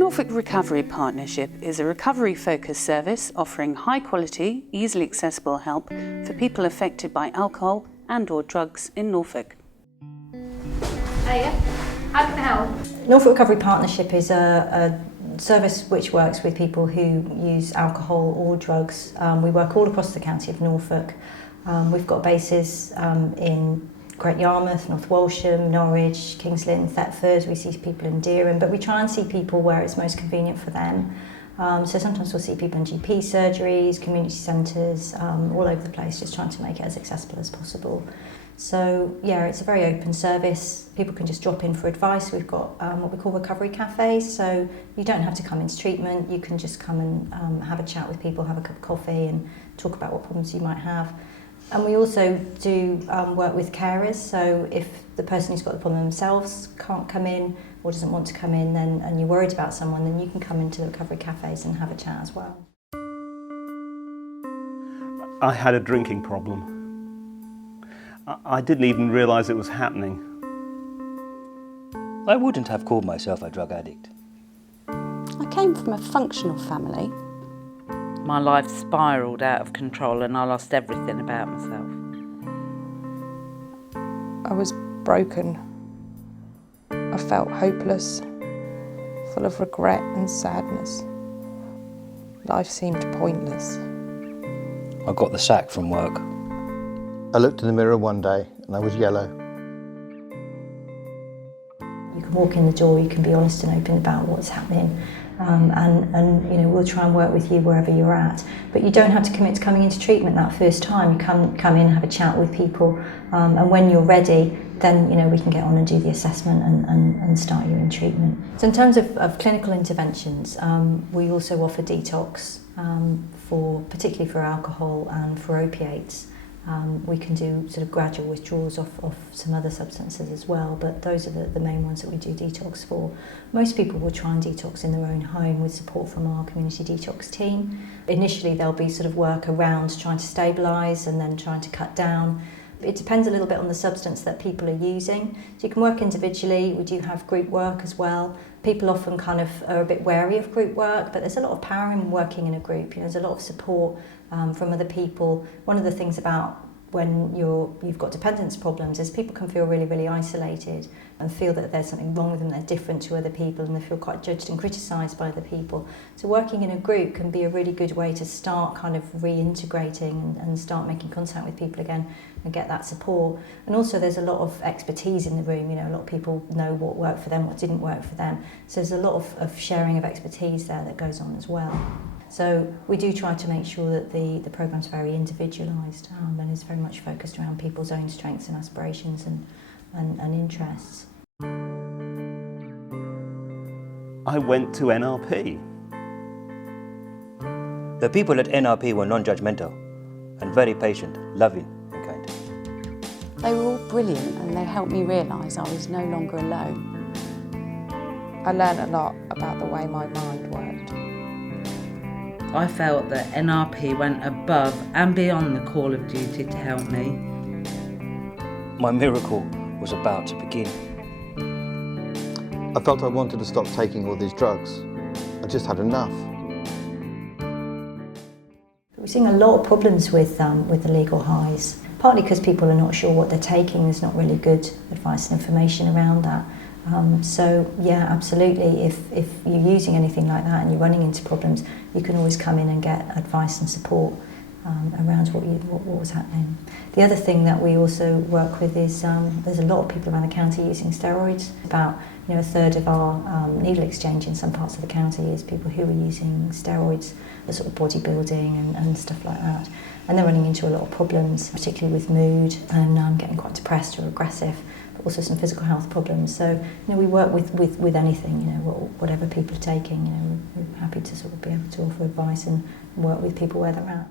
Norfolk Recovery Partnership is a recovery-focused service offering high-quality, easily accessible help for people affected by alcohol and/or drugs in Norfolk. Hiya, how can I help? Norfolk Recovery Partnership is a service which works with people who use alcohol or drugs. We work all across the county of Norfolk. We've got bases in Great Yarmouth, North Walsham, Norwich, Kings Lynn, Thetford. We see people in Dereham, but we try and see people where it's most convenient for them. So sometimes we'll see people in GP surgeries, community centres, all over the place, just trying to make it as accessible as possible. So yeah, it's a very open service. People can just drop in for advice. We've got what we call recovery cafes, so you don't have to come into treatment. You can just come and have a chat with people, have a cup of coffee and talk about what problems you might have. And we also do work with carers, so if the person who's got the problem themselves can't come in or doesn't want to come in, then, and you're worried about someone, then you can come into the recovery cafes and have a chat as well. I had a drinking problem. I didn't even realise it was happening. I wouldn't have called myself a drug addict. I came from a functional family. My life spiralled out of control and I lost everything about myself. I was broken. I felt hopeless, full of regret and sadness. Life seemed pointless. I got the sack from work. I looked in the mirror one day and I was yellow. You can walk in the door, you can be honest and open about what's happening, and you know, we'll try and work with you wherever you're at. But you don't have to commit to coming into treatment that first time. You come in, have a chat with people, and when you're ready, then you know we can get on and do the assessment and start you in treatment. So in terms of clinical interventions, we also offer detox particularly for alcohol and for opiates. We can do sort of gradual withdrawals of some other substances as well, but those are the main ones that we do detox for. Most people will try and detox in their own home with support from our community detox team. Initially there'll be sort of work around trying to stabilise and then trying to cut down. It depends a little bit on the substance that people are using. So you can work individually, we do have group work as well. People often kind of are a bit wary of group work, but there's a lot of power in working in a group. You know, there's a lot of support from other people. One of the things about when you've got dependence problems is people can feel really, really isolated and feel that there's something wrong with them, they're different to other people and they feel quite judged and criticised by other people. So working in a group can be a really good way to start kind of reintegrating and start making contact with people again and get that support. And also there's a lot of expertise in the room, you know, a lot of people know what worked for them, what didn't work for them. So there's a lot of sharing of expertise there that goes on as well. So we do try to make sure that the programme's very individualised and is very much focused around people's own strengths and aspirations and interests. I went to NRP. The people at NRP were non-judgmental and very patient, loving and kind. They were all brilliant and they helped me realise I was no longer alone. I learned a lot about the way my mind worked. I felt that NRP went above and beyond the call of duty to help me. My miracle was about to begin. I felt I wanted to stop taking all these drugs. I just had enough. We're seeing a lot of problems with the legal highs, partly because people are not sure what they're taking. There's not really good advice and information around that. So yeah, absolutely, if you're using anything like that and you're running into problems, you can always come in and get advice and support around what was happening. The other thing that we also work with is there's a lot of people around the county using steroids. About a third of our needle exchange in some parts of the county is people who are using steroids for sort of bodybuilding and stuff like that. And they're running into a lot of problems, particularly with mood and getting quite depressed or aggressive. Also some physical health problems. So we work with anything, whatever people are taking. We're happy to sort of be able to offer advice and work with people where they're at.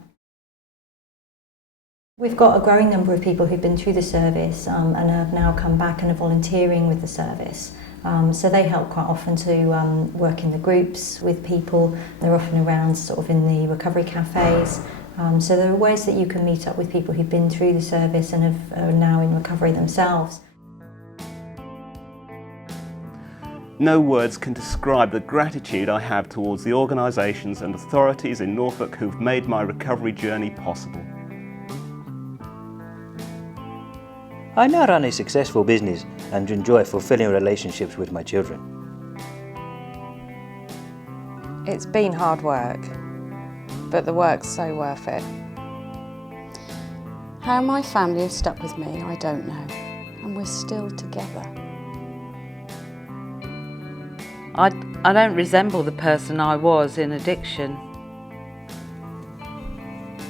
We've got a growing number of people who've been through the service and have now come back and are volunteering with the service. So they help quite often to work in the groups with people. They're often around sort of in the recovery cafes. So there are ways that you can meet up with people who've been through the service and are now in recovery themselves. No words can describe the gratitude I have towards the organisations and authorities in Norfolk who've made my recovery journey possible. I now run a successful business and enjoy fulfilling relationships with my children. It's been hard work, but the work's so worth it. How my family have stuck with me, I don't know, and we're still together. I don't resemble the person I was in addiction.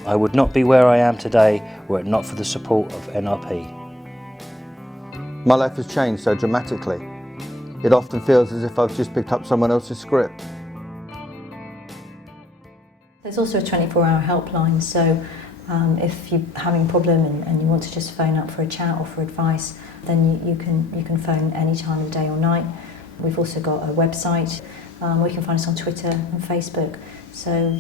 I would not be where I am today were it not for the support of NRP. My life has changed so dramatically. It often feels as if I've just picked up someone else's script. There's also a 24-hour helpline, so if you're having a problem and you want to just phone up for a chat or for advice, then you can phone any time of day or night. We've also got a website, or you can find us on Twitter and Facebook. So,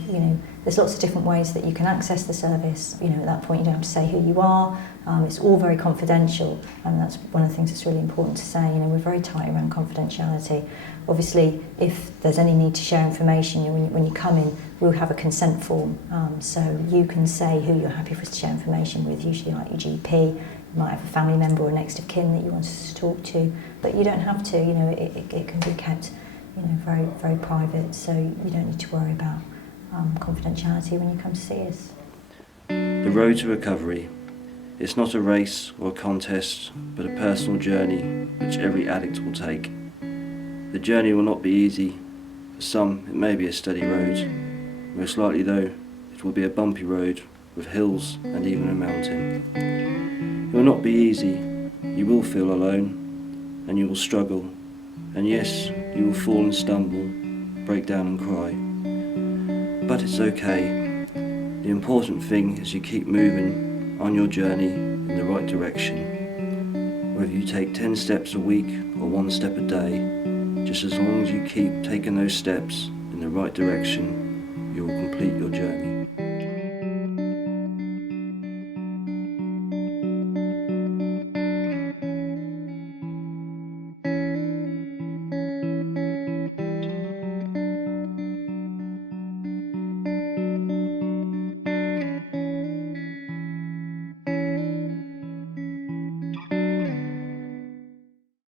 there's lots of different ways that you can access the service. At that point you don't have to say who you are. It's all very confidential, and that's one of the things that's really important to say. We're very tight around confidentiality. Obviously, if there's any need to share information, when you come in, we'll have a consent form. So you can say who you're happy for us to share information with, usually like your GP. You might have a family member or next of kin that you want us to talk to, but you don't have to. It can be kept, very, very private. So you don't need to worry about confidentiality when you come to see us. The road to recovery. It's not a race or a contest, but a personal journey which every addict will take. The journey will not be easy. For some, it may be a steady road. Most likely, though, it will be a bumpy road with hills and even a mountain. It will not be easy. You will feel alone, and you will struggle. And yes, you will fall and stumble, break down and cry. But it's okay. The important thing is you keep moving on your journey in the right direction. Whether you take 10 steps a week or 1 step a day, just as long as you keep taking those steps in the right direction, you will complete your journey.